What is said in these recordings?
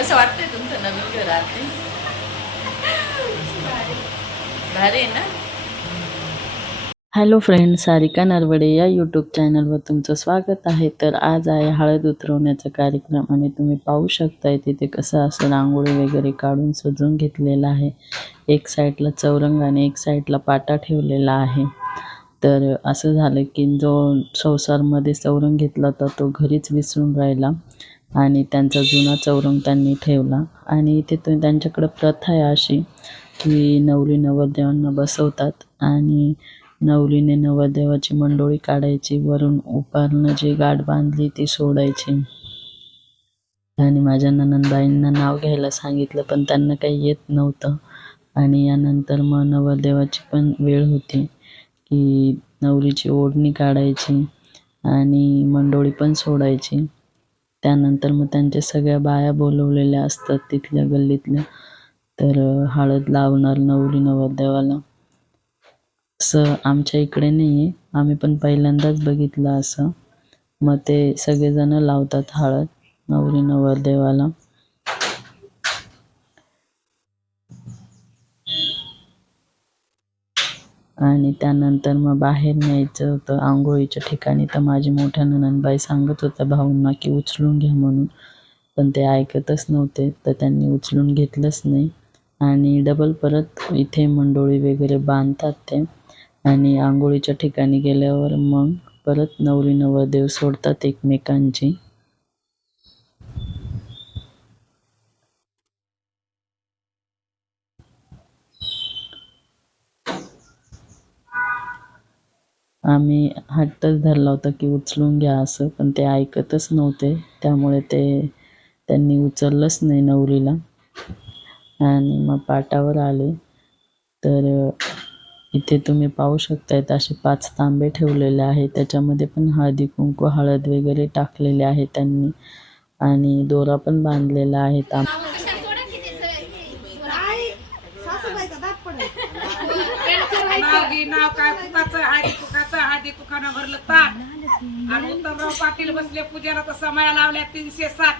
कसं वाटतंय तुमचं नवीन घर आते भारी आहे ना? हॅलो फ्रेंड सारिका नरवडे या यूट्यूब चॅनलवर तुमचं स्वागत आहे. तर आज आहे हळद उतरवण्याचा कार्यक्रम आणि तुम्ही पाहू शकताय तिथे कसं असं रांगोळी वगैरे काढून सजवून घेतलेलं आहे. एक साईडला चौरंग आणि एक साईडला पाटा ठेवलेला आहे. तर असं झालं की जो संसारमध्ये चौरंग घेतला होता तो घरीच विसरून राहिला. आणि त्यांचा जुना चौरंग त्यांनी ठेवला. आणि तिथून त्यांच्याकडं प्रथा आहे अशी की नवरी नवरदेवांना बसवतात आणि नवरीने नवरदेवाची मंडोळी काढायची वरून उपारनं जी गाठ बांधली ती सोडायची. आणि माझ्या ननंदबाईंना नाव घ्यायला सांगितलं पण त्यांना काही येत नव्हतं. आणि यानंतर मग नवरदेवाची पण वेळ होती की नवरीची ओढणी काढायची आणि मंडोळी पण सोडायची. त्यानंतर मग त्यांच्या सगळ्या बाया बोलवलेल्या असतात तिथल्या गल्लीतल्या. तर हळद लावणार नवरी नवरदेवाला. असं आमच्या इकडे नाही आहे आम्ही पण पहिल्यांदाच बघितलं असं. मग ते सगळेजण लावतात हळद नवरी नवरदेवाला. आणि त्यानंतर मग बाहेर न्यायचं होतं. आंघोळीच्या ठिकाणी तर माझी मोठ्या ननंदबाई सांगत होत्या भाऊंना की उचलून घ्या म्हणून. पण ते ऐकतच नव्हते तर त्यांनी उचलून घेतलंच नाही. आणि डबल परत इथे मंडोळी वगैरे बांधतात ते. आणि आंघोळीच्या ठिकाणी गेल्यावर मग परत नवरी नवरदेव सोडतात एकमेकांची. आम्ही हट्टच धरला होता की उचलून घ्या असं पण ते ऐकतच नव्हते. त्यामुळे ते त्यांनी उचललंच नाही नवरीला. आणि मग पाटावर आले. तर इथे तुम्ही पाहू शकतायत असे पाच तांबे ठेवलेले आहेत. त्याच्यामध्ये पण हळदी कुंकू हळद वगैरे टाकलेले आहे त्यांनी. आणि दोरा पण बांधलेला आहे. तांब नाव घे नाव काय कुकाचं हळदी हळदी कुकानं भरलं ताट आणि उत्तमराव पाटील बसले पूजेला तर समाया लावल्या तीनशे सात.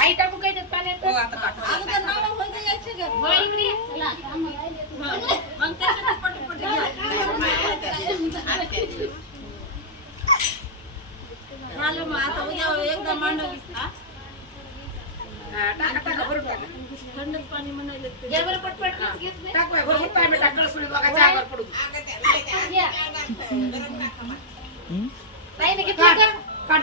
आई टाकू काय त्यात पाण्यात? हो, आता टाकू. हा, टाका, टाका, भरून टाका. टाक बाई, भरून टाक, मी टाकलं सोडून बघा, जागेवर पडू दे. काढ,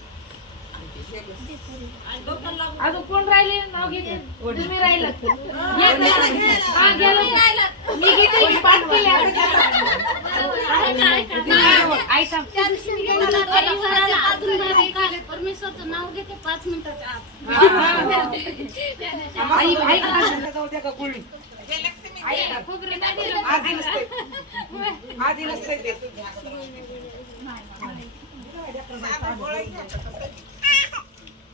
अजून कोण राहिले? नाव घेते तुम्ही राहिला. हा गेलो मी घेते. मी पाठ केले आई थांब. परमेश्वरचं नाव घेते पाच मिनिटाच्या आत? आधी नसते.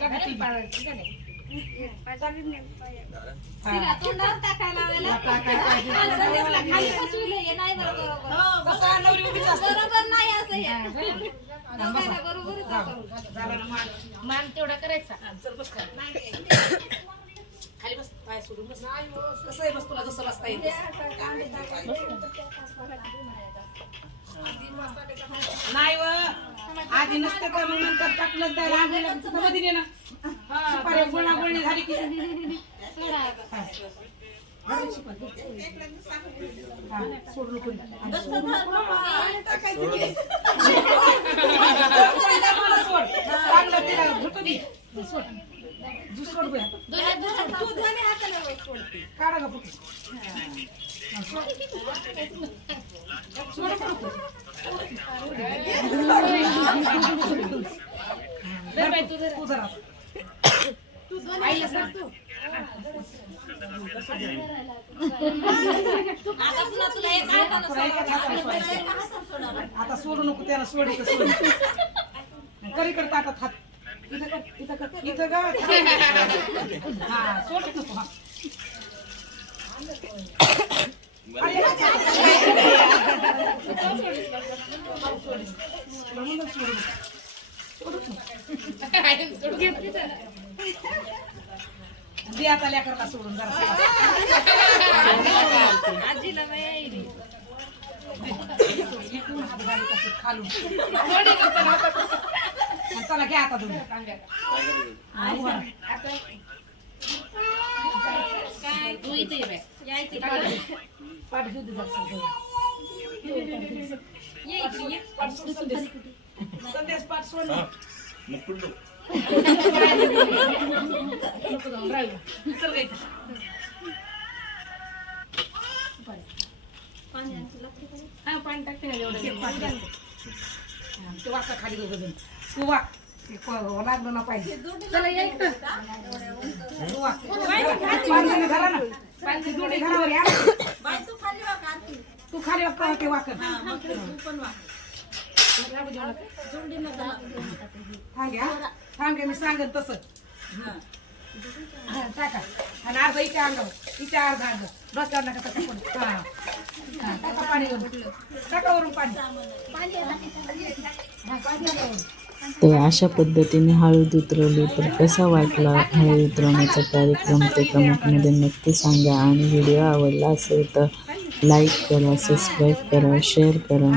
खाली बरोबर. नाही असं हे. मान मान तेवढा करायचा बस खाली बस पाय सोडून बस कसं आहे बस तुला जसं बसता येईल नाही व आधी नसतं का मग नंतर टाकलं तर आधी दिले ना सुपारी गुणागुणी झाली की हा. हा, सोडू नको. सोड. तिला दे. सोड. बया. आता सोडू नको त्याला सोड सोड? करी करता आता हात. इथं इथं इथं कर. हा सोडत नको हा. दे आता लेकराला सोडून जरा खालून चला घ्या आता तुम्ही हा, उभा राहा. तू इथे ये बाई. पाठ घेऊ दे जरा जवळ. पाठ सोड संदेश. पाठ सोड पाणी टाकते ते वाका खाली दोघं तू वाक. लागलं ना पाहिजे चला या इकडं. तू वाक. ना. पाणी दोन्ही घरावर या. तू खाली वाक, ते वाकन. थांब घ्या. थांब घ्या मी सांगेन तसं. हा, टाका. आणि अर्धा इच्या अंगावर इच्या अर्धा अंग डोक्यावर नका टाका पण हा. हा, टाका पाणी वरून टाका वरून पाणी. हा, पाणी ते तर अशा पद्धतीने हळद उतरवली तर कसा वाटला? हळद उतरवण्याचा कार्यक्रम ते कमेंटमध्ये नक्की सांगा आणि व्हिडिओ आवडला असेल तर लाईक करा सबस्क्राईब करा शेअर करा.